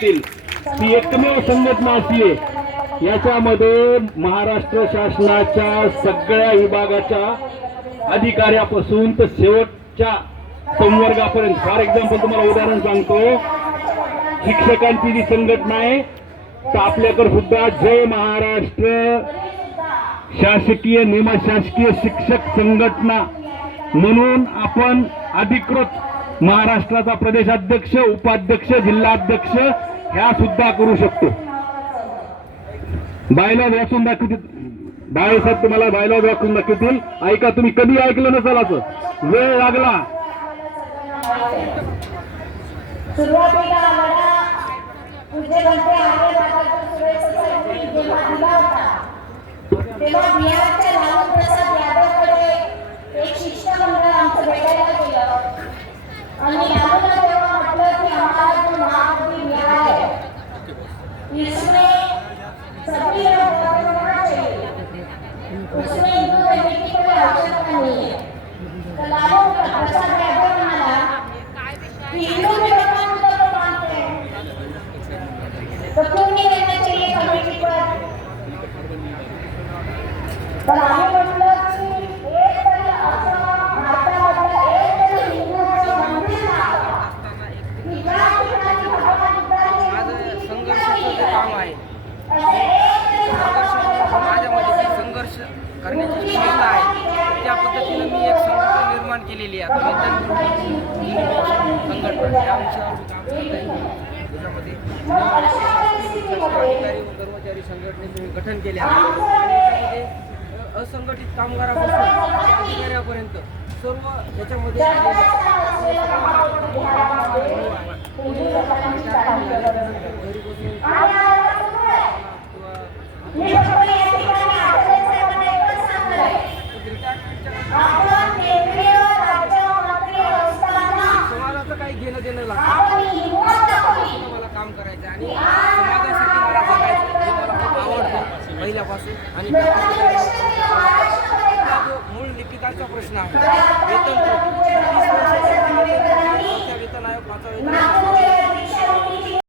ती एकमेव संघटना अशी आहे याच्यामध्ये महाराष्ट्र शासनाच्या सगळ्या विभागाच्या अधिकाऱ्यापासून तर शेवटच्या संवर्गापर्यंत. फॉर एक्झाम्पल तुम्हाला उदाहरण सांगतो, शिक्षकांची जी संघटना आहे तर आपल्याकडे सुद्धा जय महाराष्ट्र शासकीय निमशासकीय शिक्षक संघटना म्हणून आपण अधिकृत महाराष्ट्राचा प्रदेशाध्यक्ष, उपाध्यक्ष, जिल्हाध्यक्ष ह्या सुद्धा करू शकतो. बायलॉज वाचून दाखवतील बाळासाहेब, तुम्हाला बायलॉज वाचून दाखवतील. ऐका, तुम्ही कधी ऐकलं नसाल असं. वेळ लागला एक शिष्टमंडळ आमचं भेटायला गेलं आणि आम्हाला तेव्हा म्हटलं की हमारा जो महामंत्री बिहार है इसमें सभी लोग होना चाहिए, उसमें हिंदू धर्म की कोई आवश्यकता नहीं है. तर लालू प्रसाद यादव म्हणाला कि हिंदू के लोगों को तो मानते हैं तो क्यों नहीं रहना चाहिए कमेटी पर. तर आम्ही म्हटलं करण्याची क्षमता आहे. त्या पद्धतीने मी एक संघटना निर्माण केलेली आहे. संघटना या विषयावर काम करता येईल. त्याच्यामध्ये अधिकारी व कर्मचारी संघटनेचे मी गठन केले आहे आणि याच्यामध्ये असंघटित कामगारापासून अधिकाऱ्यापर्यंत सर्व याच्यामध्ये समाजाचं काही घेणं देणं लागतं. मला काम करायचं आणि समाजासाठी मला जगायचं हे मला खूप आवडतं पहिल्यापासून. आणि जो मूळ लिपिकांचा प्रश्न आहे